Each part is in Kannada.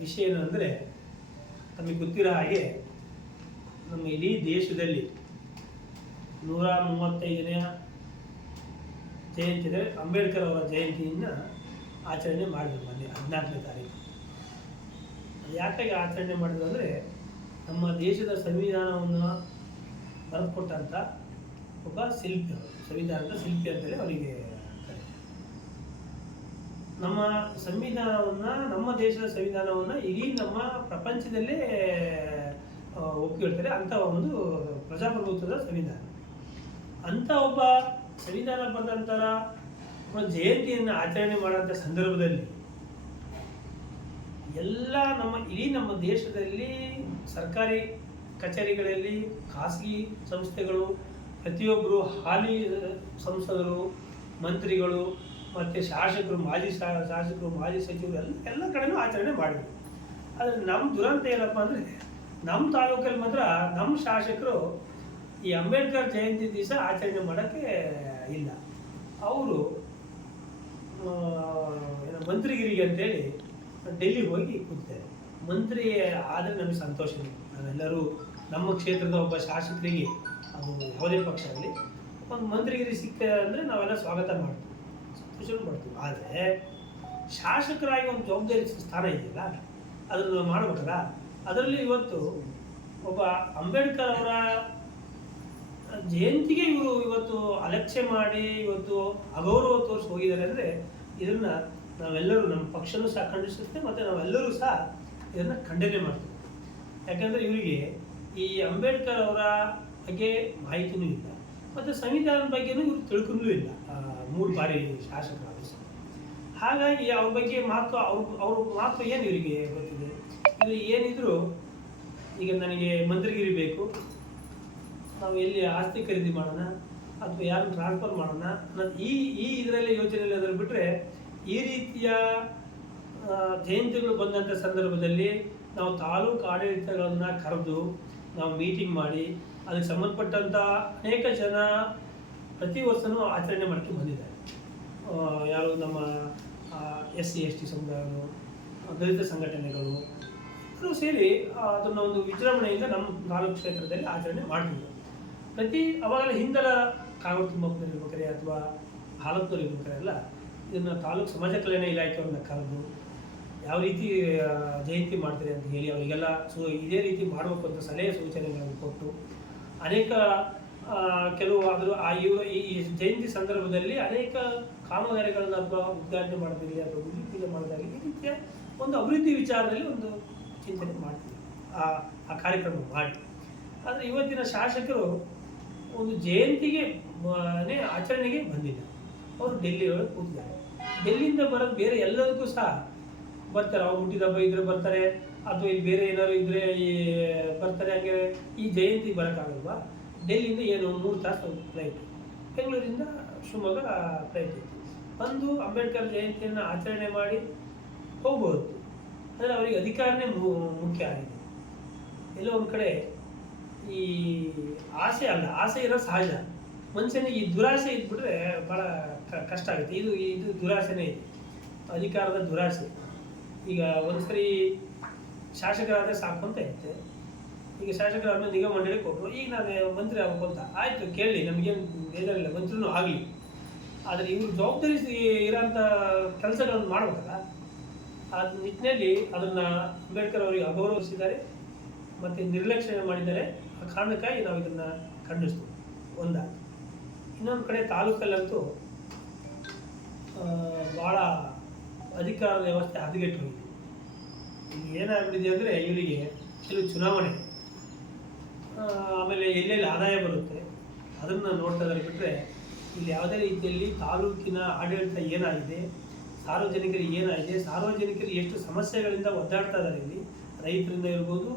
ವಿಷಯ ಏನು ಅಂದರೆ, ನಮಗೆ ಗೊತ್ತಿರೋ ಹಾಗೆ ನಮ್ಮ ಇಡೀ ದೇಶದಲ್ಲಿ 135ನೇ ಜಯಂತಿ ಅಂದರೆ ಅಂಬೇಡ್ಕರ್ ಅವರ ಜಯಂತಿಯನ್ನು ಆಚರಣೆ ಮಾಡಿದ್ರು ಮೊನ್ನೆ 14ನೇ ತಾರೀಕು. ಅದು ಯಾಕಾಗಿ ಆಚರಣೆ ಮಾಡಿದ್ರು ಅಂದರೆ, ನಮ್ಮ ದೇಶದ ಸಂವಿಧಾನವನ್ನು ಬರೆದುಕೊಟ್ಟಂಥ ಒಬ್ಬ ಶಿಲ್ಪಿ, ಸಂವಿಧಾನದ ಶಿಲ್ಪಿ ಅಂತೇಳಿ ಅವರಿಗೆ ಕರೆ. ನಮ್ಮ ಸಂವಿಧಾನವನ್ನು, ನಮ್ಮ ದೇಶದ ಸಂವಿಧಾನವನ್ನು ಇಡೀ ನಮ್ಮ ಪ್ರಪಂಚದಲ್ಲೇ ಒಪ್ಪಿಕೊಳ್ತಾರೆ ಅಂಥ ಒಂದು ಪ್ರಜಾಪ್ರಭುತ್ವದ ಸಂವಿಧಾನ. ಅಂಥ ಒಬ್ಬ ಸಂವಿಧಾನ ಬರೆದಂಥರ ಜಯಂತಿಯನ್ನು ಆಚರಣೆ ಮಾಡೋಂಥ ಸಂದರ್ಭದಲ್ಲಿ ಎಲ್ಲ ಇಡೀ ನಮ್ಮ ದೇಶದಲ್ಲಿ ಸರ್ಕಾರಿ ಕಚೇರಿಗಳಲ್ಲಿ, ಖಾಸಗಿ ಸಂಸ್ಥೆಗಳು, ಪ್ರತಿಯೊಬ್ಬರು ಹಾಲಿ ಸಂಸದರು, ಮಂತ್ರಿಗಳು ಮತ್ತು ಶಾಸಕರು, ಮಾಜಿ ಶಾಸಕರು, ಮಾಜಿ ಸಚಿವರು ಎಲ್ಲ ಕಡೆನೂ ಆಚರಣೆ ಮಾಡಿದರು. ಆದರೆ ನಮ್ಮ ದುರಂತ ಏನಪ್ಪ ಅಂದರೆ, ನಮ್ಮ ತಾಲೂಕಲ್ಲಿ ಮಾತ್ರ ನಮ್ಮ ಶಾಸಕರು ಈ ಅಂಬೇಡ್ಕರ್ ಜಯಂತಿ ದಿವಸ ಆಚರಣೆ ಮಾಡೋಕ್ಕೆ ಇಲ್ಲ. ಅವರು ಮಂತ್ರಿಗಿರಿಗೆ ಅಂತೇಳಿ ಡೆಲ್ಲಿಗೆ ಹೋಗಿ ಕೂತ್ತಾರೆ. ಮಂತ್ರಿ ಆದರೆ ನಮಗೆ ಸಂತೋಷನೇ. ನಾವೆಲ್ಲರೂ ನಮ್ಮ ಕ್ಷೇತ್ರದ ಒಬ್ಬ ಶಾಸಕರಿಗೆ, ಅದು ಯಾವುದೇ ಪಕ್ಷ ಆಗಲಿ, ಒಂದು ಮಂತ್ರಿಗಿರಿ ಸಿಕ್ಕ ಅಂದರೆ ನಾವೆಲ್ಲ ಸ್ವಾಗತ ಮಾಡ್ತೀವಿ, ಸಂತೋಷ ಮಾಡ್ತೀವಿ. ಆದರೆ ಶಾಸಕರಾಗಿ ಒಂದು ಜವಾಬ್ದಾರಿ ಸ್ಥಾನ ಇದೆಯಲ್ಲ, ಅದನ್ನು ಮಾಡ್ಬೇಕಲ್ಲ. ಅದರಲ್ಲಿ ಇವತ್ತು ಒಬ್ಬ ಅಂಬೇಡ್ಕರ್ ಅವರ ಜಯಂತಿಗೆ ಇವರು ಇವತ್ತು ಅಲಕ್ಷ್ಯ ಮಾಡಿ ಇವತ್ತು ಅಗೌರವ ತೋರಿಸಿ ಹೋಗಿದ್ದಾರೆ ಅಂದರೆ, ಇದನ್ನು ನಾವೆಲ್ಲರೂ, ನಮ್ಮ ಪಕ್ಷನೂ ಸಹ ಖಂಡಿಸುತ್ತೆ ಮತ್ತು ನಾವೆಲ್ಲರೂ ಸಹ ಇದನ್ನು ಖಂಡನೆ ಮಾಡ್ತೀವಿ. ಯಾಕೆಂದರೆ ಇವರಿಗೆ ಈ ಅಂಬೇಡ್ಕರ್ ಅವರ ಬಗ್ಗೆ ಮಾಹಿತಿನೂ ಇಲ್ಲ ಮತ್ತು ಸಂವಿಧಾನದ ಬಗ್ಗೆನೂ ಇವರು ತಿಳ್ಕೊಂಡೂ ಇಲ್ಲ. 3 ಬಾರಿ ಶಾಸಕರಾದ. ಹಾಗಾಗಿ ಅವ್ರ ಬಗ್ಗೆ ಅವ್ರ ಮಾತು ಏನು ಇವರಿಗೆ ಗೊತ್ತಿದೆ? ಇದು ಏನಿದ್ರು, ಈಗ ನನಗೆ ಮಂತ್ರಿಗಿರಿ ಬೇಕು, ನಾವು ಎಲ್ಲಿ ಆಸ್ತಿ ಖರೀದಿ ಮಾಡೋಣ ಅಥವಾ ಯಾರನ್ನು ಟ್ರಾನ್ಸ್ಫರ್ ಮಾಡೋಣ ಅನ್ನೋದು ಈ ಇದರಲ್ಲಿ ಯೋಚನೆಯಲ್ಲಿ ಅದನ್ನು ಬಿಟ್ಟರೆ, ಈ ರೀತಿಯ ಜಯಂತಿಗಳು ಬಂದಂಥ ಸಂದರ್ಭದಲ್ಲಿ ನಾವು ತಾಲೂಕು ಆಡಳಿತಗಳನ್ನು ಕರೆದು ನಾವು ಮೀಟಿಂಗ್ ಮಾಡಿ ಅದಕ್ಕೆ ಸಂಬಂಧಪಟ್ಟಂಥ ಅನೇಕ ಜನ ಪ್ರತಿ ವರ್ಷವೂ ಆಚರಣೆ ಮಾಡ್ಕೊಂಡು ಬಂದಿದ್ದಾರೆ. ಯಾರು ನಮ್ಮ SC ST ಸಮುದಾಯಗಳು, ದಲಿತ ಸಂಘಟನೆಗಳು ಎಲ್ಲರೂ ಸೇರಿ ಅದನ್ನು ಒಂದು ವಿಜೃಂಭಣೆಯಿಂದ ನಮ್ಮ ತಾಲೂಕು ಕ್ಷೇತ್ರದಲ್ಲಿ ಆಚರಣೆ ಮಾಡ್ತಿದ್ರು. ಅವಾಗೆಲ್ಲ ಹಿಂದೆಲ್ಲ ಕಾಗಡ ತಿಮ್ಮಪ್ಪನವ್ರು ಇರ್ಬೇಕಾರೆ ಅಥವಾ ಹಾಲಪ್ಪನವ್ರು ಇರ್ಬೇಕಾರೆ ಎಲ್ಲ ಇದನ್ನು ತಾಲೂಕು ಸಮಾಜ ಕಲ್ಯಾಣ ಇಲಾಖೆಯವ್ರನ್ನ ಕರೆದು ಯಾವ ರೀತಿ ಜಯಂತಿ ಮಾಡ್ತಾರೆ ಅಂತ ಹೇಳಿ ಅವರಿಗೆಲ್ಲ ಇದೇ ರೀತಿ ಮಾಡಬೇಕು ಅಂತ ಸಲಹೆ ಸೂಚನೆಗಳನ್ನು ಕೊಟ್ಟು, ಅನೇಕ ಕೆಲವು ಈ ಜಯಂತಿ ಸಂದರ್ಭದಲ್ಲಿ ಅನೇಕ ಕಾಮಗಾರಿಗಳನ್ನು ಅಥವಾ ಉದ್ಘಾಟನೆ ಮಾಡೋದಿರಲಿ ಅಥವಾ ಭೂಮಿ ಪೂಜೆ ಮಾಡೋದಾಗಲಿ, ಈ ರೀತಿಯ ಒಂದು ಅಭಿವೃದ್ಧಿ ವಿಚಾರದಲ್ಲಿ ಒಂದು ಚಿಂತನೆ ಮಾಡ್ತೀವಿ, ಆ ಕಾರ್ಯಕ್ರಮ ಮಾಡಿ. ಆದರೆ ಇವತ್ತಿನ ಶಾಸಕರು ಒಂದು ಜಯಂತಿಗೆ ಆಚರಣೆಗೆ ಬಂದಿಲ್ಲ. ಅವರು ಡೆಲ್ಲಿಯೊಳಗೆ ಕೂತಿದ್ದಾರೆ. ಡೆಲ್ಲಿಯಿಂದ ಬರೋದು ಬೇರೆ ಎಲ್ಲದಕ್ಕೂ ಸಹ ಬರ್ತಾರೆ. ಅವ್ರು ಹುಟ್ಟಿದ ಹಬ್ಬ ಇದ್ರೆ ಬರ್ತಾರೆ, ಅಥವಾ ಇಲ್ಲಿ ಬೇರೆ ಏನಾದ್ರು ಇದ್ದರೆ ಬರ್ತಾರೆ. ಹಾಗೆ ಈ ಜಯಂತಿ ಬರೋಕ್ಕಾಗಲ್ವಾ? ಡೆಲ್ಲಿಯಿಂದ ಏನು 3 ತಾಸು ಫ್ಲೈಟ್, ಬೆಂಗಳೂರಿಂದ ಶಿವಮೊಗ್ಗ ಫ್ಲೈಟ್ ಇತ್ತು. ಬಂದು ಅಂಬೇಡ್ಕರ್ ಜಯಂತಿಯನ್ನು ಆಚರಣೆ ಮಾಡಿ ಹೋಗ್ಬೋದು. ಅಂದರೆ ಅವರಿಗೆ ಅಧಿಕಾರನೇ ಮುಖ್ಯ ಆಗಿದೆ. ಎಲ್ಲೋ ಒಂದು ಕಡೆ ಈ ಆಸೆ ಅಲ್ಲ, ಆಸೆ ಇರೋ ಸಹಜ. ಮನುಷ್ಯನಿಗೆ ಈ ದುರಾಸೆ ಇದ್ಬಿಟ್ರೆ ಭಾಳ ಕಷ್ಟ ಆಗುತ್ತೆ. ಇದು ದುರಾಸೆನೇ ಇದೆ, ಅಧಿಕಾರದ ದುರಾಸೆ. ಈಗ ಒಂದ್ಸರಿ ಶಾಸಕರಾದರೆ ಸಾಕು ಅಂತ ಇರುತ್ತೆ. ಈಗ ಶಾಸಕರಾದ ನಿಗಮ ಮಂಡಳಿ ಕೊಟ್ಟರು, ಈಗ ನಾನು ಮಂತ್ರಿ ಆಗಬೇಕು ಅಂತ ಆಯಿತು, ಕೇಳಿ, ನಮಗೇನು ಬೇಜಾರಿಲ್ಲ, ಮಂತ್ರಿನೂ ಆಗಲಿ. ಆದರೆ ಇವರು ಜವಾಬ್ದಾರಿ ಇರೋಂಥ ಕೆಲಸಗಳನ್ನು ಮಾಡ್ಬೇಕಲ್ಲ. ಆ ನಿಟ್ಟಿನಲ್ಲಿ ಅದನ್ನು ಅಂಬೇಡ್ಕರ್ ಅವರಿಗೆ ಅಗೌರವಿಸಿದ್ದಾರೆ ಮತ್ತು ನಿರ್ಲಕ್ಷ್ಯ ಮಾಡಿದ್ದಾರೆ. ಆ ಕಾರಣಕ್ಕಾಗಿ ನಾವು ಇದನ್ನು ಖಂಡಿಸ್ತೀವಿ. ಒಂದಾಗಿ ಇನ್ನೊಂದು ಕಡೆ ತಾಲೂಕಲ್ಲಂತೂ ಭಾಳ ಅಧಿಕಾರದ ವ್ಯವಸ್ಥೆ ಹದಗೆಟ್ಟು ಹೋಗಿದೆ. ಈಗ ಏನಾಗ್ಬಿಟ್ಟಿದೆ ಅಂದರೆ, ಇವರಿಗೆ ಕೆಲವು ಚುನಾವಣೆ, ಆಮೇಲೆ ಎಲ್ಲೆಲ್ಲಿ ಆದಾಯ ಬರುತ್ತೆ ಅದನ್ನು ನೋಡ್ತಾ ಇದ್ದಾರೆ. ಬಿಟ್ಟರೆ ಇಲ್ಲಿ ಯಾವುದೇ ರೀತಿಯಲ್ಲಿ ತಾಲೂಕಿನ ಆಡಳಿತ ಏನಾಗಿದೆ, ಸಾರ್ವಜನಿಕರಿಗೆ ಏನಾಗಿದೆ, ಸಾರ್ವಜನಿಕರಿಗೆ ಎಷ್ಟು ಸಮಸ್ಯೆಗಳಿಂದ ಒದ್ದಾಡ್ತಾ ಇದ್ದಾರೆ. ಇಲ್ಲಿ ರೈತರಿಂದ ಇರ್ಬೋದು,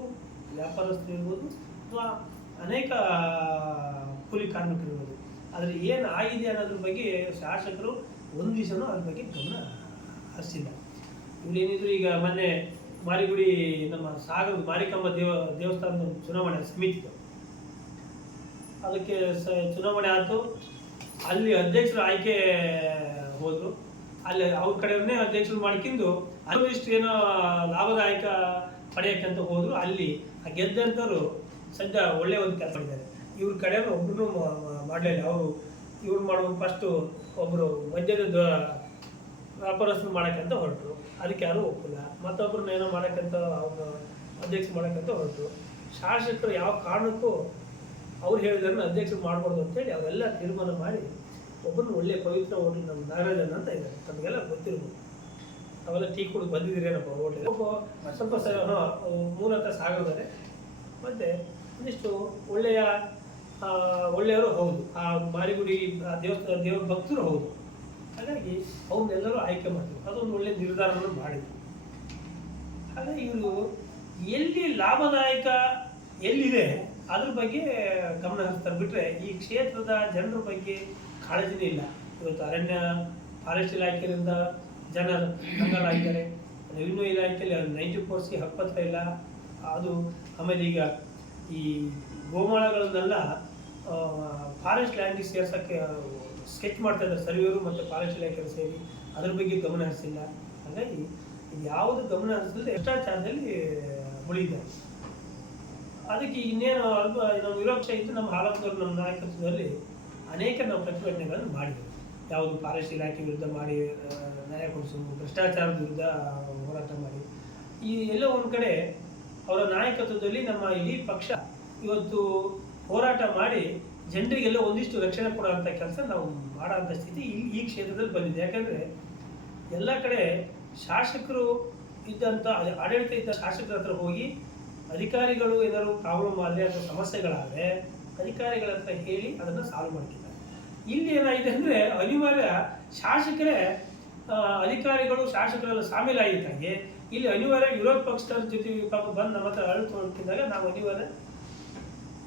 ವ್ಯಾಪಾರಸ್ಥರು ಇರ್ಬೋದು, ಅಥವಾ ಅನೇಕ ಕೂಲಿ ಕಾರ್ಮಿಕರು ಇರ್ಬೋದು. ಆದರೆ ಏನು ಆಗಿದೆ ಅನ್ನೋದ್ರ ಬಗ್ಗೆ ಶಾಸಕರು ಒಂದು ದಿವಸನೂ ಅದ್ರ ಬಗ್ಗೆ ಗಮನ ಹರಿಸಿಲ್ಲ. ಇವರೇನಿದ್ರು, ಈಗ ಮೊನ್ನೆ ಮಾರಿಗುಡಿ ನಮ್ಮ ಸಾಗರದ ಮಾರಿಕಂಬ ದೇವಸ್ಥಾನದ ಚುನಾವಣೆ ಸಮಿತಿ, ಅದಕ್ಕೆ ಚುನಾವಣೆ ಆಯಿತು. ಅಲ್ಲಿ ಅಧ್ಯಕ್ಷರು ಆಯ್ಕೆ ಹೋದರು. ಅಲ್ಲಿ ಅವ್ರ ಕಡೆಯವ್ರನ್ನೇ ಅಧ್ಯಕ್ಷರು ಮಾಡ್ಕೊಂಡು ಅಲ್ಲಿಷ್ಟು ಏನೋ ಲಾಭದಾಯಕ ಪಡೆಯಕ್ಕಂತ ಹೋದ್ರು. ಅಲ್ಲಿ ಗೆದ್ದಂಥವ್ರು ಸದ್ಯ ಒಳ್ಳೆ ಒಂದು ಕೆಲಸ ಮಾಡಿದ್ದಾರೆ. ಇವ್ರ ಕಡೆಯವರು ಒಬ್ಬರು ಮಾಡಲಿಲ್ಲ. ಅವರು ಇವ್ರು ಮಾಡುವಾಗ ಫಸ್ಟು ಒಬ್ಬರು ಮದ್ಯದ ವ್ಯಾಪಾರಸ್ಥರು ಮಾಡೋಕ್ಕಂತ ಹೊರಟರು, ಅದಕ್ಕೆ ಯಾರೂ ಒಪ್ಪಿಲ್ಲ. ಮತ್ತೊಬ್ಬರನ್ನ ಏನೋ ಮಾಡೋಕ್ಕಂತ ಅವ್ರನ್ನ ಅಧ್ಯಕ್ಷ ಮಾಡೋಕ್ಕಂತ ಹೊರಟರು. ಶಾಸಕರು ಯಾವ ಕಾರಣಕ್ಕೂ ಅವ್ರು ಹೇಳಿದಾರನ್ನ ಅಧ್ಯಕ್ಷರು ಮಾಡ್ಬಾರ್ದು ಅಂತೇಳಿ ಅವೆಲ್ಲ ತೀರ್ಮಾನ ಮಾಡಿ ಒಬ್ಬರನ್ನ ಒಳ್ಳೆ ಪವಿತ್ರ ಹೋಟೆಲ್ ನಮ್ಮ ನಾಗರಾಜನ್ ಅಂತ ಇದ್ದಾರೆ, ತಮಗೆಲ್ಲ ಗೊತ್ತಿರ್ಬೋದು. ಅವೆಲ್ಲ ಟೀ ಕುಡಿದು ಬಂದಿದ್ದೀರೇನಪ್ಪ ಹೋಟೆಲ್. ಸ್ವಲ್ಪ ಮೂಲತಃ ಸಾಗರದಾರೆ, ಮತ್ತು ಒಂದಿಷ್ಟು ಒಳ್ಳೆಯವರು ಹೌದು, ಆ ಮಾರಿಗುಡಿ ದೇವಸ್ಥಾನ ದೇವ್ರ ಭಕ್ತರು ಹೌದು. ಹಾಗಾಗಿ ಅವನ್ನೆಲ್ಲರೂ ಆಯ್ಕೆ ಮಾಡಿದ್ರು, ಅದೊಂದು ಒಳ್ಳೆ ನಿರ್ಧಾರವನ್ನು ಮಾಡಿದ್ರು. ಹಾಗಾಗಿ ಇವರು ಎಲ್ಲಿ ಲಾಭದಾಯಕ ಎಲ್ಲಿದೆ ಅದ್ರ ಬಗ್ಗೆ ಗಮನ ಹರಿಸ್ತಾರೆ. ಬಿಟ್ಟರೆ ಈ ಕ್ಷೇತ್ರದ ಜನರ ಬಗ್ಗೆ ಕಾಳಜಿನೇ ಇಲ್ಲ. ಇವತ್ತು ಅರಣ್ಯ ಫಾರೆಸ್ಟ್ ಇಲಾಖೆಯಿಂದ ಜನ ಕಂಗಾಲಾಗಿದ್ದಾರೆ. ರೆವಿನ್ಯೂ ಇಲಾಖೆಯಲ್ಲಿ 90% ಹಕ್ಕುಪತ್ರ ಇಲ್ಲ. ಅದು ಆಮೇಲೆ ಈಗ ಈ ಗೋಮಾಳಗಳನ್ನೆಲ್ಲ ಫಾರೆಸ್ಟ್ ಲ್ಯಾಂಡಿಗೆ ಸೇರ್ಸೋಕ್ಕೆ ಸ್ಕೆಚ್ ಮಾಡ್ತಾ ಇದ್ದಾರೆ ಸರ್ವೇರು ಮತ್ತು ಫಾರೆಸ್ಟ್ ಇಲಾಖೆಯವರು ಸೇರಿ. ಅದ್ರ ಬಗ್ಗೆ ಗಮನ ಹರಿಸಿಲ್ಲ. ಹಾಗಾಗಿ ಇದು ಯಾವುದು ಗಮನ ಹರಿಸಿದ್ರೆ ಭ್ರಷ್ಟಾಚಾರದಲ್ಲಿ ಮುಳುಗಿದ್ದಾರೆ. ಅದಕ್ಕೆ ಇನ್ನೇನು ಅಲ್ಪ ನಮ್ಮ ವಿರೋಕ್ಷ ಇದ್ದು ನಮ್ಮ ಹಾಲಪ್ಪನವರು ನಮ್ಮ ನಾಯಕತ್ವದಲ್ಲಿ ಅನೇಕ ನಾವು ಪ್ರತಿಭಟನೆಗಳನ್ನು ಮಾಡಿದ್ದೇವೆ. ಯಾವುದು ಫಾರೆಸ್ಟ್ ಇಲಾಖೆ ವಿರುದ್ಧ ಮಾಡಿ ನ್ಯಾಯ ಕೊಡಿಸೋದು, ಭ್ರಷ್ಟಾಚಾರದ ವಿರುದ್ಧ ಹೋರಾಟ ಮಾಡಿ, ಈ ಎಲ್ಲೋ ಒಂದು ಕಡೆ ಅವರ ನಾಯಕತ್ವದಲ್ಲಿ ನಮ್ಮ ಇಡೀ ಪಕ್ಷ ಇವತ್ತು ಹೋರಾಟ ಮಾಡಿ ಜನರಿಗೆಲ್ಲ ಒಂದಿಷ್ಟು ರಕ್ಷಣೆ ಕೊಡುವಂಥ ಕೆಲಸ ನಾವು ಮಾಡೋಂಥ ಸ್ಥಿತಿ ಈ ಕ್ಷೇತ್ರದಲ್ಲಿ ಬಂದಿದೆ. ಯಾಕಂದರೆ ಎಲ್ಲ ಕಡೆ ಶಾಸಕರು ಇದ್ದಂಥ ಆಡಳಿತ ಇದ್ದ ಶಾಸಕರ ಹತ್ರ ಹೋಗಿ ಅಧಿಕಾರಿಗಳು ಏನಾದ್ರು ಪ್ರಾಬ್ಲಮ್ ಆದರೆ ಅಥವಾ ಸಮಸ್ಯೆಗಳಾದರೆ ಅಧಿಕಾರಿಗಳ ಹತ್ರ ಹೇಳಿ ಅದನ್ನು ಸಾಲ್ವ್ ಮಾಡ್ತಿದ್ದಾರೆ. ಇಲ್ಲಿ ಏನಾಗಿದೆ ಅಂದರೆ ಅನಿವಾರ್ಯ ಶಾಸಕರೇ ಅಧಿಕಾರಿಗಳು ಶಾಸಕರೆಲ್ಲ ಶಾಮೀಲಾಗಿದ್ದಾಗೆ ಇಲ್ಲಿ ಅನಿವಾರ್ಯ ವಿರೋಧ ಪಕ್ಷದ ಜೊತೆ ಪಾಪ ಬಂದು ನಮ್ಮ ಹತ್ರ ಅಳಿತುಕೊಂಡಿದ್ದಾಗ ನಾವು ಅನಿವಾರ್ಯ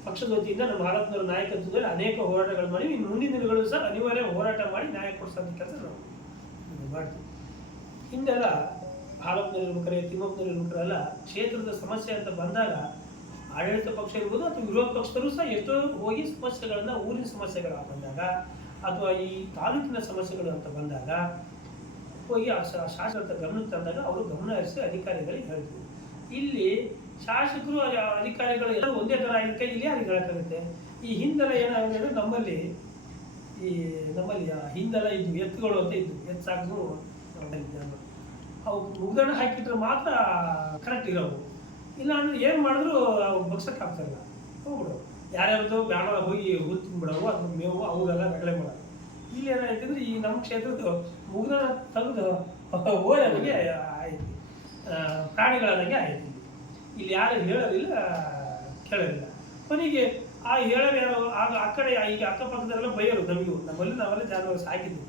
ಪಕ್ಷದ ವತಿಯಿಂದ ನಮ್ಮ ಹಾಲಪ್ಪನವರ ನಾಯಕತ್ವದಲ್ಲಿ ಅನೇಕ ಹೋರಾಟಗಳು ಮಾಡಿ ಇನ್ನು ಮುಂದಿನ ದಿನಗಳು ಸಹ ಅನಿವಾರ್ಯ ಹೋರಾಟ ಮಾಡಿ ನ್ಯಾಯ ಕೊಡಿಸೋಂಥ ಕೆಲಸ ನಾವು ಮಾಡ್ತೀವಿ. ಹಿಂದೆಲ್ಲ ಹಾಲಪ್ಪನವ್ರು ಇರ್ಬೇಕಾರೆ ತಿಮ್ಮಪ್ಪನವ್ರು ಇರ್ಬೇಕಾರೆಲ್ಲ ಕ್ಷೇತ್ರದ ಸಮಸ್ಯೆ ಅಂತ ಬಂದಾಗ ಆಡಳಿತ ಪಕ್ಷ ಇರ್ಬೋದು ಅಥವಾ ವಿರೋಧ ಪಕ್ಷದಲ್ಲೂ ಸಹ ಎಷ್ಟೋ ಹೋಗಿ ಸಮಸ್ಯೆಗಳನ್ನ ಊರಿನ ಸಮಸ್ಯೆಗಳು ಬಂದಾಗ ಅಥವಾ ಈ ತಾಲೂಕಿನ ಸಮಸ್ಯೆಗಳು ಅಂತ ಬಂದಾಗ ಹೋಗಿ ಶಾಸಕರ ಗಮನಕ್ಕೆ ತಂದಾಗ ಅವರು ಗಮನ ಹರಿಸಿ ಅಧಿಕಾರಿಗಳಿಗೆ ಹೇಳ್ತೀವಿ. ಇಲ್ಲಿ ಶಾಸಕರು ಅಧಿಕಾರಿಗಳು ಎಲ್ಲರೂ ಒಂದೇ ಥರ ಆಗಿದ್ಕೆ ಇಲ್ಲಿ ಯಾರಿಗೆ ಹೇಳೋಕ್ಕಾಗುತ್ತೆ? ಈ ಹಿಂದೆಲ್ಲ ಏನಾಗಿದೆ ಅಂದರೆ ನಮ್ಮಲ್ಲಿ ಹಿಂದೆಲ್ಲ ಇದ್ದು ಎತ್ತುಗಳು ಅಂತ ಇದ್ದು ಎತ್ತು ಸಾಕಿದ್ರು ಅವು ಮುಗ್ಗಣ ಹಾಕಿಟ್ರೆ ಮಾತ್ರ ಕರೆಕ್ಟ್ ಇರೋವು. ಇಲ್ಲ ಅಂದರೆ ಏನು ಮಾಡಿದ್ರು ಅವು ಬಗ್ಸಕ್ಕೆ ಆಗ್ತಾಯಿಲ್ಲ, ಹೋಗ್ಬಿಡು ಯಾರ್ಯಾರ್ದು ಬ್ಯಾಡ ಹೋಗಿ ಹುಲ್ಲು ತಿಂದ್ಬಿಡವು, ಅದ್ರ ಮೇವು ಅವೆಲ್ಲ ರಗಳೆ ಮಾಡೋದು. ಇಲ್ಲಿ ಏನಾಯ್ತಂದ್ರೆ ಈ ನಮ್ಮ ಕ್ಷೇತ್ರದ ಮುಗ್ಗಣ ತೆಗೆದು ಓಯೋರಿಗೆ ಆಯ್ತು, ಪ್ರಾಣಿಗಳಾದಂಗೆ ಆಯ್ತು. ಇಲ್ಲಿ ಯಾರು ಹೇಳೋದಿಲ್ಲ ಕೇಳೋದಿಲ್ಲ. ಕೊನೆಗೆ ಆ ಹೇಳೋರು ಯಾರು ಆಗ ಆ ಕಡೆ ಈಗ ಅಕ್ಕಪಕ್ಕದವರೆಲ್ಲ ಬೈಯೋರು ನಮಗೂ, ನಾವೆಲ್ಲ ಜಾನುವಾರು ಸಾಕಿದ್ವಿ.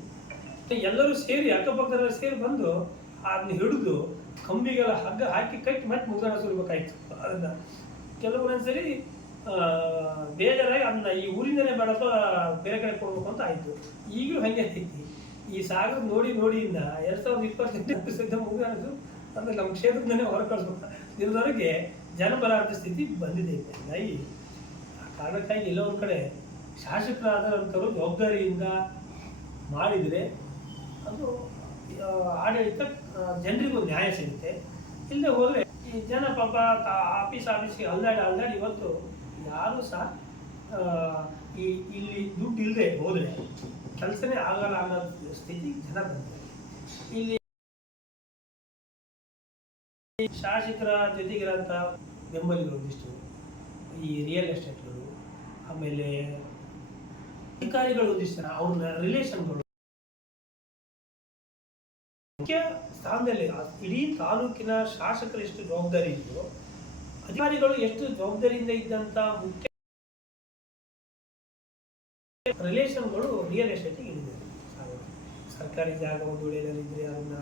ಎಲ್ಲರೂ ಸೇರಿ ಅಕ್ಕಪಕ್ಕದವರೆಲ್ಲ ಸೇರಿ ಬಂದು ಅದನ್ನ ಹಿಡಿದು ಕಂಬಿಗೆಲ್ಲ ಹಗ್ಗ ಹಾಕಿ ಕಟ್ಟಿ ಮತ್ತೆ ಮುಗ್ಗಣ ಸುರಿಬೇಕಾಯ್ತು. ಅದನ್ನ ಕೆಲವೊಂದ್ಸರಿ ಬೇಜಾರಾಗಿ ಅದನ್ನ ಈ ಊರಿಂದನೇ ಬೇಡಪ್ಪ ಬೇರೆ ಕಡೆ ಕೊಡ್ಬೇಕು ಅಂತ ಆಯಿತು. ಈಗಲೂ ಹಾಗೆ ಐತಿ. ಈ ಸಾಗರ ನೋಡಿಯಿಂದ 2028 ಮುಗ್ಗಣದು ಅಂದರೆ ನಮ್ಮ ಕ್ಷೇತ್ರದಿಂದನೇ ಹೊರ ಕಳಿಸ್ಬೇಕು ನಿರ್ಧಾರಕ್ಕೆ ಜನ ಬರಾದ ಸ್ಥಿತಿ ಬಂದಿದೆ. ಹೀಗಾಗಿ ಆ ಕಾರಣಕ್ಕಾಗಿ ಎಲ್ಲ ಒಂದು ಕಡೆ ಶಾಸಕರಾದಂಥವ್ರು ಜವಾಬ್ದಾರಿಯಿಂದ ಮಾಡಿದರೆ ಅದು ಆಡಳಿತ ಜನರಿಗೂ ನ್ಯಾಯ ಸಿಗುತ್ತೆ. ಇಲ್ಲದೆ ಹೋದರೆ ಈ ಜನ ಪಾಪ ಆಫೀಸ್ಗೆ ಅಲ್ದಾಡಿ ಇವತ್ತು ಯಾರೂ ಸಹ ಇಲ್ಲಿ ದುಡ್ಡು ಇಲ್ಲದೆ ಹೋದರೆ ಕೆಲಸನೇ ಆಗಲ್ಲ ಅನ್ನೋ ಸ್ಥಿತಿ ಜನ ಬಂದಿದೆ. ಇಲ್ಲಿ ಶಾಸಕರ ಜೊತೆಗಿರೋಂಥ ಬೆಂಬಲಿಗರು ಒಂದಿಷ್ಟು ಈ ರಿಯಲ್ ಎಸ್ಟೇಟ್ಗಳು, ಆಮೇಲೆ ಅಧಿಕಾರಿಗಳು ಒಂದಿಷ್ಟು ಜನ ಅವ್ರ ರಿಲೇಷನ್ಗಳು ಮುಖ್ಯ ಸ್ಥಾನದಲ್ಲಿ ಇಡೀ ತಾಲೂಕಿನ ಶಾಸಕರು ಎಷ್ಟು ಜವಾಬ್ದಾರಿ ಇದ್ದು ಅಧಿಕಾರಿಗಳು ಎಷ್ಟು ಜವಾಬ್ದಾರಿಯಿಂದ ಇದ್ದಂಥ ಮುಖ್ಯ ರಿಲೇಷನ್ಗಳು ರಿಯಲ್ ಎಸ್ಟೇಟಿಗೆ ಇಳಿದೆ. ಸರ್ಕಾರಿ ಜಾಗ ಒಂದು ಉಳಿಯಲಿದ್ರೆ ಅದನ್ನ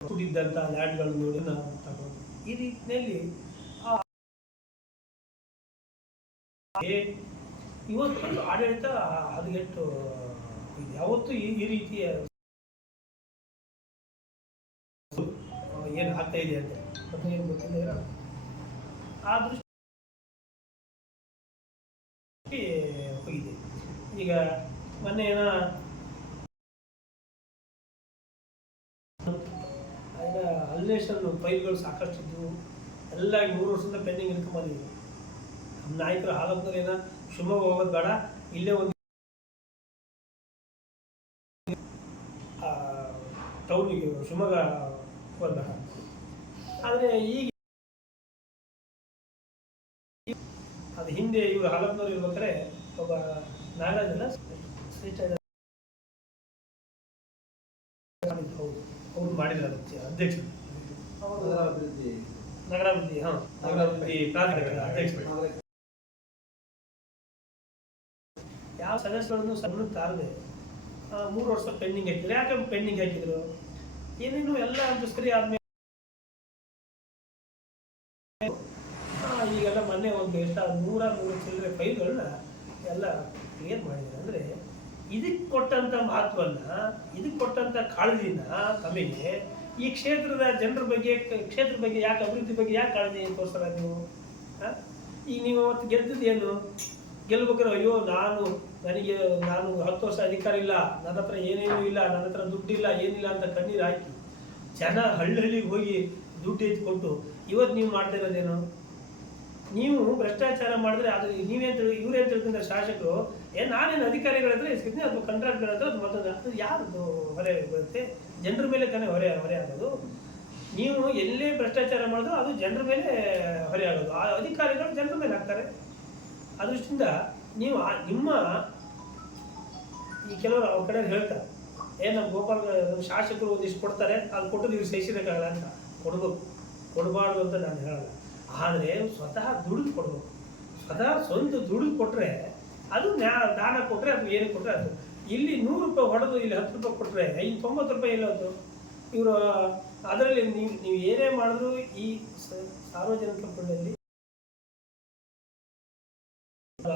ಕೂಡಿದ್ದಂಥ ಲ್ಯಾಂಡ್ಗಳು ನೋಡಿ ನಾವು ತಗೊಂಡು ಈ ರೀತಿಯಲ್ಲಿ ಇವತ್ತು ಆಡಳಿತ ಹದಗೆಟ್ಟು ಯಾವತ್ತೂ ಈ ರೀತಿಯ ಏನು ಆಗ್ತಾ ಇದೆ ಅಂತ ಏನು ಗೊತ್ತಿಲ್ಲ. ಆ ದೃಷ್ಟಿ ಹೋಗಿದೆ. ಈಗ ಮೊನ್ನೆ ಏನೋ ಅಲ್ಲೇಷನ್ ಫೈಲ್ಗಳು ಸಾಕಷ್ಟಿದ್ದು ಎಲ್ಲ 3 ವರ್ಷದಿಂದ ಪೆಂಡಿಂಗ್ ಇಟ್ಕೊಂಡ್ಬಂದಿದ್ವಿ. ನಮ್ಮ ನಾಯಕರು ಹಾಲಪ್ಪನವ್ರು ಏನೋ ಶಿವಮೊಗ್ಗ ಹೋಗೋದು ಬೇಡ, ಇಲ್ಲೇ ಒಂದು ಟೌನಿಗೆ ಶಿವಮೊಗ್ಗ ಹೋಗೋದು ಬೇಡ. ಆದರೆ ಈಗ ಅದು ಹಿಂದೆ ಇವರು ಹಾಲಪ್ಪನವ್ರು ಇರ್ಬೇಕಾದ್ರೆ ಒಬ್ಬ ನಾಗರಾಜಲ್ಲ ಅವ್ರು ಮಾಡಿದ್ರು ಅಧ್ಯಕ್ಷರು, ನಗರಾಭಿವೃದ್ಧಿ ನಗರಾಭಿವೃದ್ಧಿ ಪ್ರಾಧಿಕಾರ ಅಧ್ಯಕ್ಷರು. ಯಾವ ಸದಸ್ಯಗಳನ್ನು ಸಣ್ಣ ತಾರದೆ 3 ವರ್ಷ ಪೆಂಡಿಂಗ್ ಹಾಕಿದ್ರು. ಯಾಕೆ ಪೆಂಡಿಂಗ್ ಹಾಕಿದ್ರು? ಏನೇನು ಎಲ್ಲ ಒಂದು ಸರಿ ಆದ್ಮೇಲೆ ಈಗೆಲ್ಲ ಮೊನ್ನೆ ಒಂದು ಎಷ್ಟು 100 ಚಿಲ್ಲರೆ ಫೈಲ್ಗಳನ್ನ ಎಲ್ಲ ಕ್ಲಿಯರ್ ಮಾಡಿದ್ದಾರೆ. ಅಂದರೆ ಇದಕ್ಕೆ ಕೊಟ್ಟಂಥ ಮಹತ್ವನ್ನ, ಇದಕ್ಕೆ ಕೊಟ್ಟಂಥ ಕಾಳಜಿನ ತಮಗೆ ಈ ಕ್ಷೇತ್ರದ ಜನರ ಬಗ್ಗೆ, ಕ್ಷೇತ್ರದ ಬಗ್ಗೆ ಯಾಕೆ, ಅಭಿವೃದ್ಧಿ ಬಗ್ಗೆ ಯಾಕೆ ಕಾಳಜಿ ತೋರಿಸಲ್ಲ ನೀವು? ಈಗ ನೀವು ಅವತ್ತು ಗೆದ್ದಿದ್ದು ಏನು? ಗೆಲ್ಬೇಕಾದ್ರೆ ಅಯ್ಯೋ ನಾನು 10 ವರ್ಷ ಅಧಿಕಾರ ಇಲ್ಲ, ನನ್ನ ಹತ್ರ ಏನೇನೂ ಇಲ್ಲ, ನನ್ನ ಹತ್ರ ದುಡ್ಡಿಲ್ಲ, ಏನಿಲ್ಲ ಅಂತ ಕಣ್ಣೀರು ಹಾಕಿ ಜನ ಹಳ್ಳಿಗೆ ಹೋಗಿ ದುಡ್ಡು ಎತ್ಕೊಟ್ಟು ಇವತ್ತು ನೀವು ಮಾಡ್ತಾ ಇರೋದೇನು? ನೀವು ಭ್ರಷ್ಟಾಚಾರ ಮಾಡಿದ್ರೆ ಅದು ಇವ್ರೇನು ತಿಳ್ಕೊಂಡ್ರೆ ಶಾಸಕರು, ನಾನೇನು ಅಧಿಕಾರಿಗಳ ಹತ್ರ ಇಸ್ಕೊತೀನಿ ಅಥವಾ ಕಾಂಟ್ರಾಕ್ಟ್ಗಳ ಹತ್ರ ಅದು ಮತ್ತೊಂದು, ಅದು ಯಾರ್ದು ಹೊರೆ ಬರುತ್ತೆ? ಜನರ ಮೇಲೆ ತಾನೇ ಹೊರೆ ಆಗೋದು. ನೀವು ಎಲ್ಲೇ ಭ್ರಷ್ಟಾಚಾರ ಮಾಡಿದ್ರು ಅದು ಜನರ ಮೇಲೆ ಹೊರೆ ಆಗೋದು. ಆ ಅಧಿಕಾರಿಗಳು ಜನರ ಮೇಲೆ ಹಾಕ್ತಾರೆ. ಅದೃಷ್ಟಿಂದ ನೀವು ನಿಮ್ಮ ಈ ಕೆಲವರು ಅವ್ರ ಕಡೆ ಹೇಳ್ತಾರೆ, ನಮ್ಮ ನಮ್ಮ ಶಾಸಕರು ಒಂದಿಷ್ಟು ಕೊಡ್ತಾರೆ, ಅದು ಕೊಟ್ಟು ನೀವು ಸಹಿಸಬೇಕಾಗಲ್ಲ ಅಂತ. ಕೊಡಬಾರ್ದು ಅಂತ ನಾನು ಹೇಳಲ್ಲ. ಆದರೆ ಸ್ವತಃ ದುಡ್ಡು ಕೊಡಬೇಕು. ಸ್ವತಃ ಸ್ವಂತ ದುಡ್ಡು ಕೊಟ್ಟರೆ ಅದು ದಾನ ಕೊಟ್ಟರೆ ಅದು ಏನು ಕೊಟ್ಟರೆ ಅದು. ಇಲ್ಲಿ 100 ರೂಪಾಯಿ ಹೊಡೆದು ಇಲ್ಲಿ 10 ರೂಪಾಯಿ ಕೊಟ್ಟರೆ ಇಲ್ಲಿ 90 ರೂಪಾಯಿ ಎಲ್ಲೋದು? ಇವರು ಅದರಲ್ಲಿ ನೀವು ಏನೇ ಮಾಡಿದ್ರು ಈ ಸಾರ್ವಜನಿಕ ಫಂಡಲ್ಲಿ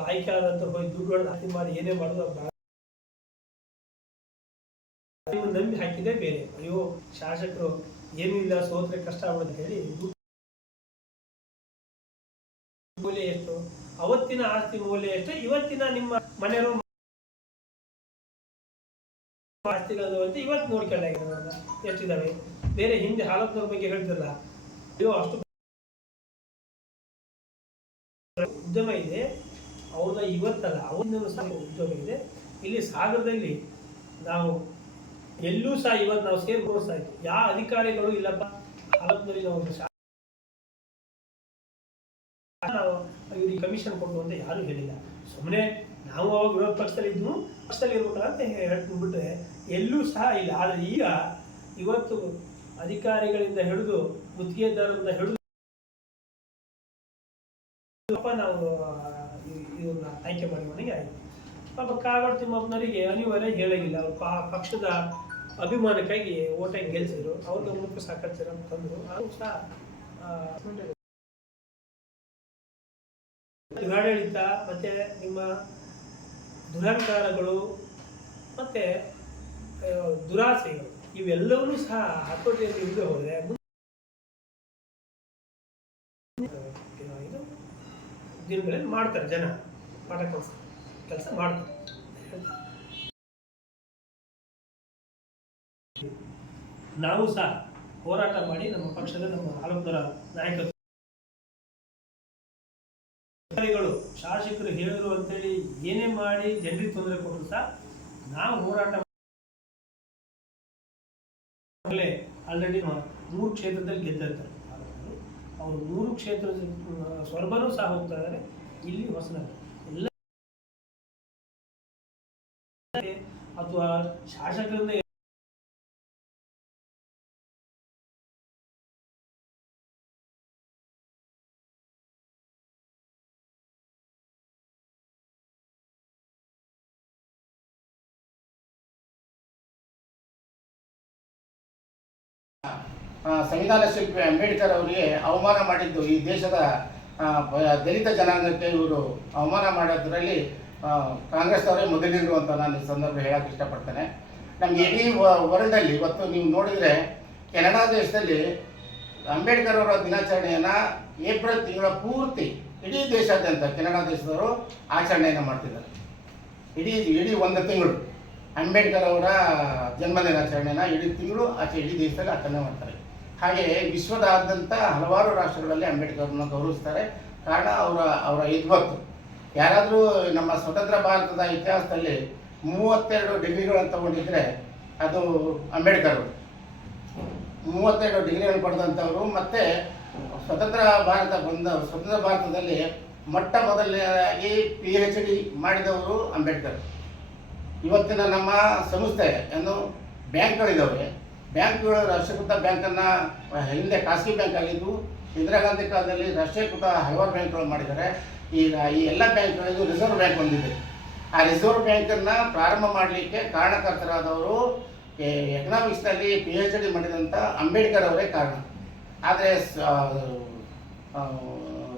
ಆಯ್ಕೆ ಆದಂತ ಹೋಗಿ ದುಡ್ಡು ಹೊಡೆದು ಹಾಕಿ ಮಾಡಿ ಏನೇ ಮಾಡೋದು ನಂಬಿ ಹಾಕಿದೆ ಬೇರೆ. ಅಯ್ಯೋ ಶಾಸಕರು ಏನೂ ಇಲ್ಲ, ಸೋತ್ರೆ ಕಷ್ಟ ಆಗ್ಬಿಡುತ್ತೆ ಹೇಳಿ ಮೂಲ್ಯ ಎಷ್ಟು? ಅವತ್ತಿನ ಆಸ್ತಿ ಮೂಲ್ಯ ಎಷ್ಟು? ಇವತ್ತಿನ ನಿಮ್ಮ ಮನೆಯವರು ಆಸ್ತಿಗಳು ಅಂತ ಇವತ್ತು ನೋಡ್ಕೊಳ್ಳ ಎಷ್ಟಿದಾವೆ? ಬೇರೆ ಹಿಂದೆ ಹಾಲಪ್ಪನವ್ರ ಬಗ್ಗೆ ಹೇಳ್ತಿರಲ್ಲ, ಅಯ್ಯೋ ಅಷ್ಟು ಉದ್ಯಮ ಇದೆ ಅವ್ರನ್ನ ಇವತ್ತಲ್ಲ ಅವತ್ತಿನ ಸಹ ಉದ್ಯೋಗ ಇದೆ. ಇಲ್ಲಿ ಸಾಗರದಲ್ಲಿ ನಾವು ಎಲ್ಲೂ ಸಹ ಇವತ್ತು ನಾವು ಸೇರ್ಕೋಸ್ ಆಯ್ತು. ಯಾವ ಅಧಿಕಾರಿಗಳು ಇಲ್ಲಪ್ಪ ಹಾಲಪ್ಪನವರಿಗೆ ನಾವು ಇವ್ರಿಗೆ ಕಮಿಷನ್ ಕೊಟ್ಟು ಅಂತ ಯಾರು ಹೇಳಿಲ್ಲ. ಸುಮ್ಮನೆ ನಾವು ಅವಾಗ ವಿರೋಧ ಪಕ್ಷದಲ್ಲಿ ಇರ್ಬೇಕಲ್ಲ ಅಂತ ಹೇಳ್ಬಿಟ್ರೆ ಎಲ್ಲೂ ಸಹ ಇಲ್ಲ. ಆದರೆ ಈಗ ಇವತ್ತು ಅಧಿಕಾರಿಗಳಿಂದ ಹಿಡಿದು ಗುತ್ತಿಗೆದಾರರಿಂದ ಹಿಡಿದು ನಾವು ಇವ್ರನ್ನ ಆಯ್ಕೆ ಮಾಡಿ ಮನೆಗೆ ಆಯ್ತು. ಪಾಪ ಕಾಗೋಡು ತಿಮ್ಮಪ್ಪನವರಿಗೆ ಅನಿವಾರ್ಯ ಹೇಳಂಗಿಲ್ಲ. ಅವ್ರ ಪಕ್ಷದ ಅಭಿಮಾನಕ್ಕಾಗಿ ಓಟಾಗಿ ಗೆಲ್ಸಿದ್ರು. ಅವ್ರ ಗಮನಕ್ಕೂ ಸಾಕಷ್ಟು ಜನ ತಂದರು. ಅದು ಸಹ ದುರಾಡಳಿತ ಮತ್ತೆ ನಿಮ್ಮ ದುರಹಂಕಾರಗಳು ಮತ್ತೆ ದುರಾಸೆಗಳು ಇವೆಲ್ಲವನ್ನೂ ಸಹ ಹತೋಟಿಯಲ್ಲಿ ಇಲ್ಲದೆ ಹೋದರೆ ದಿನಗಳಲ್ಲಿ ಮಾಡ್ತಾರೆ, ಜನ ಪಾಠ ಕೆಲಸ ಮಾಡ್ತಾರೆ. ನಾವು ಸಹ ಹೋರಾಟ ಮಾಡಿ ನಮ್ಮ ಪಕ್ಷದ ನಮ್ಮ ಹಾಲಪ್ಪನವರ ನಾಯಕತ್ವ ಶಾಸಕರು ಹೇಳಿದ್ರು ಅಂತೇಳಿ ಏನೇ ಮಾಡಿ ಜನರಿಗೆ ತೊಂದರೆ ಕೊಟ್ಟರು ಸಹ ನಾವು ಹೋರಾಟ ಆಲ್ರೆಡಿ 3 ಕ್ಷೇತ್ರದಲ್ಲಿ ಗೆದ್ದಿರ್ತಾರೆ. ಅವರು 3 ಕ್ಷೇತ್ರದ ಸ್ವರ್ಬನೂ ಸಹ ಹೋಗ್ತಾ ಇದ್ದಾರೆ. ಇಲ್ಲಿ ಹೊಸನಗರ ಎಲ್ಲ ಅಥವಾ ಶಾಸಕರಿಂದ ಸಂವಿಧಾನ ಶಿಲ್ಪಿ ಅಂಬೇಡ್ಕರ್ ಅವರಿಗೆ ಅವಮಾನ ಮಾಡಿದ್ದು ಈ ದೇಶದ ದಲಿತ ಜನಾಂಗಕ್ಕೆ ಇವರು ಅವಮಾನ ಮಾಡೋದ್ರಲ್ಲಿ ಕಾಂಗ್ರೆಸ್ನವರೇ ಮೊದಲಿರು ಅಂತ ನಾನು ಈ ಸಂದರ್ಭ ಹೇಳಕ್ಕೆ ಇಷ್ಟಪಡ್ತೇನೆ. ನಮಗೆ ಇಡೀ ವರ್ಲ್ಡಲ್ಲಿ ಇವತ್ತು ನೀವು ನೋಡಿದರೆ ಕೆನಡಾ ದೇಶದಲ್ಲಿ ಅಂಬೇಡ್ಕರ್ ಅವರ ದಿನಾಚರಣೆಯನ್ನು ಏಪ್ರಿಲ್ ತಿಂಗಳ ಪೂರ್ತಿ ಇಡೀ ದೇಶಾದ್ಯಂತ ಕೆನಡಾ ದೇಶದವರು ಆಚರಣೆಯನ್ನು ಮಾಡ್ತಿದ್ದಾರೆ. ಇಡೀ ಒಂದು ತಿಂಗಳು ಅಂಬೇಡ್ಕರ್ ಅವರ ಜನ್ಮದಿನಾಚರಣೆನ ಇಡೀ ತಿಂಗಳು ಇಡೀ ದೇಶದಲ್ಲಿ ಆಚರಣೆ ಮಾಡ್ತಾರೆ. ಹಾಗೆ ವಿಶ್ವದಾದ್ಯಂತ ಹಲವಾರು ರಾಷ್ಟ್ರಗಳಲ್ಲಿ ಅಂಬೇಡ್ಕರ್ನ ಗೌರವಿಸ್ತಾರೆ. ಕಾರಣ ಅವರ ವಿದ್ವತ್ತು. ಯಾರಾದರೂ ನಮ್ಮ ಸ್ವತಂತ್ರ ಭಾರತದ ಇತಿಹಾಸದಲ್ಲಿ 32 ಡಿಗ್ರಿಗಳನ್ನು ತಗೊಂಡಿದ್ರೆ ಅದು ಅಂಬೇಡ್ಕರ್ ಅವರು. 32 ಡಿಗ್ರಿಗಳನ್ನು ಪಡೆದಂಥವರು. ಮತ್ತು ಸ್ವತಂತ್ರ ಭಾರತದಲ್ಲಿ ಮೊಟ್ಟ ಮೊದಲನೇದಾಗಿ PhD ಮಾಡಿದವರು ಅಂಬೇಡ್ಕರ್. ಇವತ್ತಿನ ನಮ್ಮ ಸಂಸ್ಥೆ ಬ್ಯಾಂಕ್ಗಳಿದ್ದಾವೆ. ಬ್ಯಾಂಕ್ಗಳು ರಾಷ್ಟ್ರೀಕೃತ ಬ್ಯಾಂಕನ್ನು ಹಿಂದೆ ಖಾಸಗಿ ಬ್ಯಾಂಕ್ ಆಗಿದ್ದು ಇಂದಿರಾ ಗಾಂಧಿ ಕಾಲದಲ್ಲಿ ರಾಷ್ಟ್ರೀಕೃತ ಹಲವಾರು ಬ್ಯಾಂಕ್ಗಳು ಮಾಡಿದ್ದಾರೆ. ಈಗ ಈ ಎಲ್ಲ ಬ್ಯಾಂಕ್ಗಳಿಗೂ ರಿಸರ್ವ್ ಬ್ಯಾಂಕ್ ಹೊಂದಿದೆ. ಆ ರಿಸರ್ವ್ ಬ್ಯಾಂಕನ್ನು ಪ್ರಾರಂಭ ಮಾಡಲಿಕ್ಕೆ ಕಾರಣಕರ್ತರಾದವರು ಎಕನಾಮಿಕ್ಸ್ನಲ್ಲಿ PhD ಮಾಡಿದಂಥ ಅಂಬೇಡ್ಕರ್ ಅವರೇ ಕಾರಣ. ಆದರೆ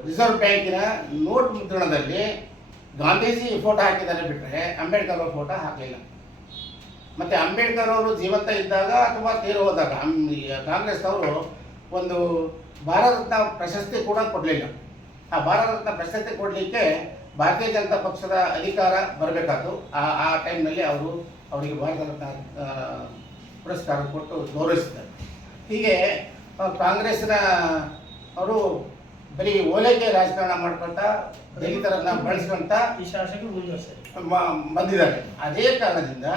ರಿಸರ್ವ್ ಬ್ಯಾಂಕಿನ ನೋಟ್ ಮುದ್ರಣದಲ್ಲಿ ಗಾಂಧೀಜಿ ಫೋಟೋ ಹಾಕಿದ್ದಾರೆ ಬಿಟ್ಟರೆ ಅಂಬೇಡ್ಕರ್ ಅವರ ಫೋಟೋ ಹಾಕಲಿಲ್ಲ. ಮತ್ತು ಅಂಬೇಡ್ಕರ್ ಅವರು ಜೀವಂತ ಇದ್ದಾಗ ಅಥವಾ ತೀರಿ ಹೋದಾಗ ಕಾಂಗ್ರೆಸ್ನವರು ಒಂದು ಭಾರತ ರತ್ನ ಪ್ರಶಸ್ತಿ ಕೂಡ ಕೊಡಲಿಲ್ಲ. ಆ ಭಾರತ ರತ್ನ ಪ್ರಶಸ್ತಿ ಕೊಡಲಿಕ್ಕೆ ಭಾರತೀಯ ಜನತಾ ಪಕ್ಷದ ಅಧಿಕಾರ ಬರಬೇಕಾಯ್ತು. ಆ ಟೈಮ್ನಲ್ಲಿ ಅವರಿಗೆ ಭಾರತ ರತ್ನ ಪುರಸ್ಕಾರ ಕೊಟ್ಟು ಗೌರವಿಸಿದ್ದಾರೆ. ಹೀಗೆ ಕಾಂಗ್ರೆಸ್ನ ಅವರು ಬರೀ ಓಲೈಕೆ ರಾಜಕಾರಣ ಮಾಡ್ಕೊತ ದಲಿತರನ್ನ ಬಳಸ್ಕೊಂತ ಈ ಶಾಸಕರು ಮುಂದುವರಿಸ್ತಾರೆ ಬಂದಿದ್ದಾರೆ. ಅದೇ ಕಾರಣದಿಂದ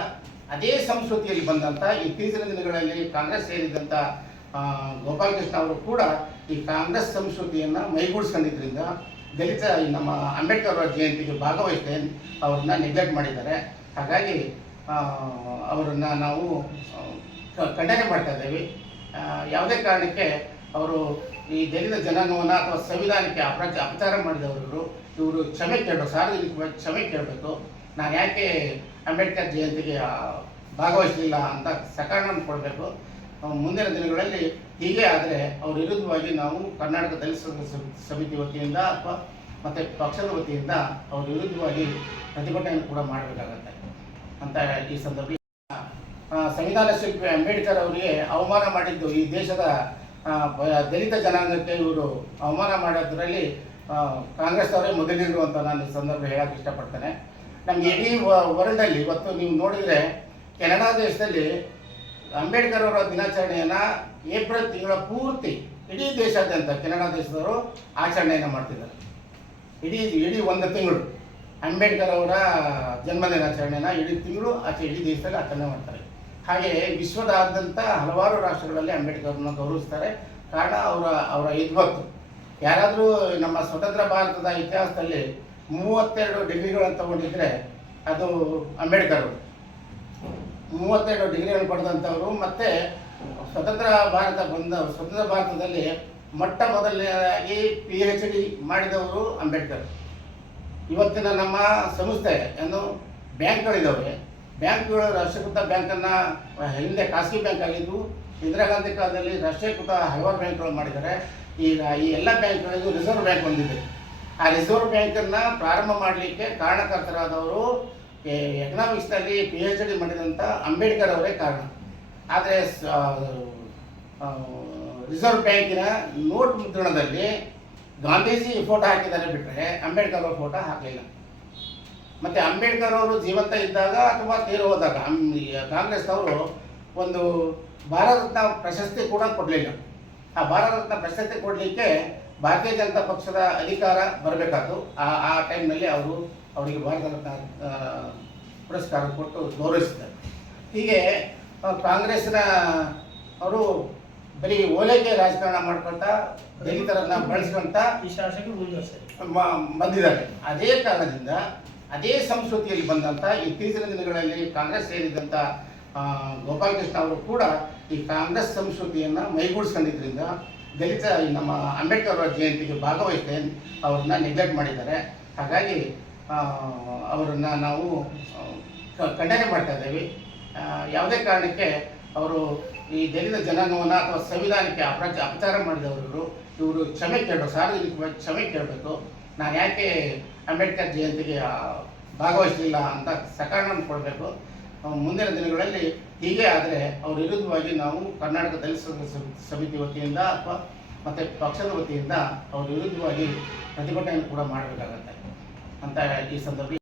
ಅದೇ ಸಂಸ್ಕೃತಿಯಲ್ಲಿ ಬಂದಂಥ ಇತ್ತೀಚಿನ ದಿನಗಳಲ್ಲಿ ಕಾಂಗ್ರೆಸ್ ಸೇರಿದಂಥ ಗೋಪಾಲಕೃಷ್ಣ ಅವರು ಕೂಡ ಈ ಕಾಂಗ್ರೆಸ್ ಸಂಸ್ಕೃತಿಯನ್ನು ಮೈಗೂಡಿಸ್ಕೊಂಡಿದ್ದರಿಂದ ದಲಿತ ನಮ್ಮ ಅಂಬೇಡ್ಕರ್ ಅವರ ಜಯಂತಿಗೆ ಭಾಗವಹಿಸದೆ ಅವ್ರನ್ನ ನೆಗ್ಲೆಕ್ಟ್ ಮಾಡಿದ್ದಾರೆ. ಹಾಗಾಗಿ ಅವರನ್ನು ನಾವು ಖಂಡನೆ ಮಾಡ್ತಾ ಇದ್ದೇವೆ. ಯಾವುದೇ ಕಾರಣಕ್ಕೆ ಅವರು ಈ ದಲಿತ ಜನಾಂಗವನ್ನು ಅಥವಾ ಸಂವಿಧಾನಕ್ಕೆ ಅಪಚಾರ ಮಾಡಿದವರು ಇವರು ಕ್ಷಮೆ ಕೇಳಬೇಕು, ಸಾರ್ವಜನಿಕವಾಗಿ ಕ್ಷಮೆ ಕೇಳಬೇಕು. ನಾನು ಯಾಕೆ ಅಂಬೇಡ್ಕರ್ ಜಯಂತಿಗೆ ಭಾಗವಹಿಸಲಿಲ್ಲ ಅಂತ ಸಕಾರಣ ಕೊಡಬೇಕು. ಮುಂದಿನ ದಿನಗಳಲ್ಲಿ ಹೀಗೆ ಆದರೆ ಅವ್ರ ವಿರುದ್ಧವಾಗಿ ನಾವು ಕರ್ನಾಟಕ ದಲಿತ ಸಮಿತಿ ವತಿಯಿಂದ ಅಥವಾ ಮತ್ತು ಪಕ್ಷದ ವತಿಯಿಂದ ಅವ್ರ ವಿರುದ್ಧವಾಗಿ ಪ್ರತಿಭಟನೆ ಕೂಡ ಮಾಡಬೇಕಾಗತ್ತೆ ಅಂತ ಈ ಸಂದರ್ಭ ಸಂವಿಧಾನ ಶಿಲ್ಪಿ ಅಂಬೇಡ್ಕರ್ ಅವರಿಗೆ ಅವಮಾನ ಮಾಡಿದ್ದು ಈ ದೇಶದ ದಲಿತ ಜನಾಂಗಕ್ಕೆ ಇವರು ಅವಮಾನ ಮಾಡೋದ್ರಲ್ಲಿ ಕಾಂಗ್ರೆಸ್ ಅವರೇ ಮೊದಲಿರು ಅಂತ ನಾನು ಈ ಸಂದರ್ಭ ಹೇಳಕ್ಕೆ ಇಷ್ಟಪಡ್ತೇನೆ. ನಮಗೆ ಇಡೀ ವರ್ಲ್ಡಲ್ಲಿ ಇವತ್ತು ನೀವು ನೋಡಿದರೆ ಕೆನಡಾ ದೇಶದಲ್ಲಿ ಅಂಬೇಡ್ಕರ್ ಅವರ ದಿನಾಚರಣೆಯನ್ನು ಏಪ್ರಿಲ್ ತಿಂಗಳ ಪೂರ್ತಿ ಇಡೀ ದೇಶಾದ್ಯಂತ ಕೆನಡಾ ದೇಶದವರು ಆಚರಣೆಯನ್ನು ಮಾಡ್ತಿದ್ದಾರೆ. ಇಡೀ ಒಂದು ತಿಂಗಳು ಅಂಬೇಡ್ಕರ್ ಅವರ ಜನ್ಮದಿನಾಚರಣೆನ ಇಡೀ ತಿಂಗಳು ಇಡೀ ದೇಶದಲ್ಲಿ ಆಚರಣೆ ಮಾಡ್ತಾರೆ. ಹಾಗೆ ವಿಶ್ವದಾದ್ಯಂತ ಹಲವಾರು ರಾಷ್ಟ್ರಗಳಲ್ಲಿ ಅಂಬೇಡ್ಕರ್ನ ಗೌರವಿಸ್ತಾರೆ. ಕಾರಣ ಅವರ ವಿದ್ವತ್ತು. ಯಾರಾದರೂ ನಮ್ಮ ಸ್ವತಂತ್ರ ಭಾರತದ ಇತಿಹಾಸದಲ್ಲಿ 32 ಡಿಗ್ರಿಗಳನ್ನು ತಗೊಂಡಿದ್ರೆ ಅದು ಅಂಬೇಡ್ಕರ್ ಅವರು. 32 ಡಿಗ್ರಿಗಳನ್ನು ಪಡೆದಂಥವರು. ಮತ್ತು ಸ್ವತಂತ್ರ ಭಾರತದಲ್ಲಿ ಮೊಟ್ಟ ಮೊದಲನೇದಾಗಿ PhD ಮಾಡಿದವರು ಅಂಬೇಡ್ಕರ್. ಇವತ್ತಿನ ನಮ್ಮ ಸಂಸ್ಥೆ ಬ್ಯಾಂಕ್ಗಳಿದ್ದಾವೆ. ಬ್ಯಾಂಕ್ಗಳು ರಾಷ್ಟ್ರೀಕೃತ ಬ್ಯಾಂಕನ್ನು ಹಿಂದೆ ಖಾಸಗಿ ಬ್ಯಾಂಕ್ ಆಗಿದ್ದು ಇಂದಿರಾ ಗಾಂಧಿ ಕಾಲದಲ್ಲಿ ರಾಷ್ಟ್ರೀಕೃತ ಹಲವಾರು ಬ್ಯಾಂಕ್ಗಳು ಮಾಡಿದ್ದಾರೆ. ಈಗ ಈ ಎಲ್ಲ ಬ್ಯಾಂಕ್ಗಳಿಗೂ ರಿಸರ್ವ್ ಬ್ಯಾಂಕ್ ಹೊಂದಿದೆ. ಆ ರಿಸರ್ವ್ ಬ್ಯಾಂಕನ್ನು ಪ್ರಾರಂಭ ಮಾಡಲಿಕ್ಕೆ ಕಾರಣಕರ್ತರಾದವರು ಎಕನಾಮಿಕ್ಸ್ನಲ್ಲಿ PhD ಮಾಡಿದಂಥ ಅಂಬೇಡ್ಕರ್ ಅವರೇ ಕಾರಣ. ಆದರೆ ರಿಸರ್ವ್ ಬ್ಯಾಂಕಿನ ನೋಟ್ ಮುದ್ರಣದಲ್ಲಿ ಗಾಂಧೀಜಿ ಫೋಟೋ ಹಾಕಿದ್ದಾರೆ ಬಿಟ್ಟರೆ ಅಂಬೇಡ್ಕರ್ ಅವರ ಫೋಟೋ ಹಾಕಲಿಲ್ಲ. ಮತ್ತು ಅಂಬೇಡ್ಕರ್ ಅವರು ಜೀವಂತ ಇದ್ದಾಗ ಅಥವಾ ತೀರಿ ಹೋದಾಗ ಕಾಂಗ್ರೆಸ್ನವರು ಒಂದು ಭಾರತ ರತ್ನ ಪ್ರಶಸ್ತಿ ಕೂಡ ಕೊಡಲಿಲ್ಲ. ಆ ಭಾರತ ರತ್ನ ಪ್ರಶಸ್ತಿ ಕೊಡಲಿಕ್ಕೆ ಭಾರತೀಯ ಜನತಾ ಪಕ್ಷದ ಅಧಿಕಾರ ಬರಬೇಕಾಯ್ತು. ಆ ಟೈಮ್ನಲ್ಲಿ ಅವರಿಗೆ ಭಾರತ ರತ್ನ ಪುರಸ್ಕಾರ ಕೊಟ್ಟು ಗೌರವಿಸಿದ್ದಾರೆ. ಹೀಗೆ ಕಾಂಗ್ರೆಸ್ನ ಅವರು ಬರೀ ಓಲೈಕೆ ರಾಜಕಾರಣ ಮಾಡ್ಕೊತ ದಲಿತರನ್ನ ಬಳಸ್ಕೊಂತ ಈ ಶಾಸಕರು ಮುಂದುವರಿಸ್ತಾರೆ ಬಂದಿದ್ದಾರೆ. ಅದೇ ಕಾರಣದಿಂದ ಅದೇ ಸಂಸ್ಕೃತಿಯಲ್ಲಿ ಬಂದಂಥ ಇತ್ತೀಚಿನ ದಿನಗಳಲ್ಲಿ ಕಾಂಗ್ರೆಸ್ ಸೇರಿದಂಥ ಗೋಪಾಲಕೃಷ್ಣ ಅವರು ಕೂಡ ಈ ಕಾಂಗ್ರೆಸ್ ಸಂಸ್ಕೃತಿಯನ್ನು ಮೈಗೂಡಿಸ್ಕೊಂಡಿದ್ದರಿಂದ ದಲಿತ ನಮ್ಮ ಅಂಬೇಡ್ಕರ್ ಅವರ ಜಯಂತಿಗೆ ಭಾಗವಹಿಸದೆ ಅವ್ರನ್ನ ನೆಗ್ಲೆಕ್ಟ್ ಮಾಡಿದ್ದಾರೆ. ಹಾಗಾಗಿ ಅವರನ್ನು ನಾವು ಖಂಡನೆ ಮಾಡ್ತಾ ಇದ್ದೇವೆ. ಯಾವುದೇ ಕಾರಣಕ್ಕೆ ಅವರು ಈ ದಲಿತ ಜನಾಂಗವನ್ನು ಅಥವಾ ಸಂವಿಧಾನಕ್ಕೆ ಅಪಚಾರ ಮಾಡಿದವರು ಇವರು ಕ್ಷಮೆ ಕೇಳಬೇಕು, ಸಾರ್ವಜನಿಕವಾಗಿ ಕ್ಷಮೆ ಕೇಳಬೇಕು. ನಾನು ಯಾಕೆ ಅಂಬೇಡ್ಕರ್ ಜಯಂತಿಗೆ ಭಾಗವಹಿಸಲಿಲ್ಲ ಅಂತ ಸಕಾರಣ ಕೊಡಬೇಕು. ಮುಂದಿನ ದಿನಗಳಲ್ಲಿ ಹೀಗೆ ಆದರೆ ಅವ್ರ ವಿರುದ್ಧವಾಗಿ ನಾವು ಕರ್ನಾಟಕ ದಲಿತ ಸಮಿತಿ ವತಿಯಿಂದ ಅಥವಾ ಮತ್ತು ಪಕ್ಷದ ವತಿಯಿಂದ ಅವ್ರ ವಿರುದ್ಧವಾಗಿ ಪ್ರತಿಭಟನೆ ಕೂಡ ಮಾಡಬೇಕಾಗತ್ತೆ ಅಂತ ಈ ಸಂದರ್ಭ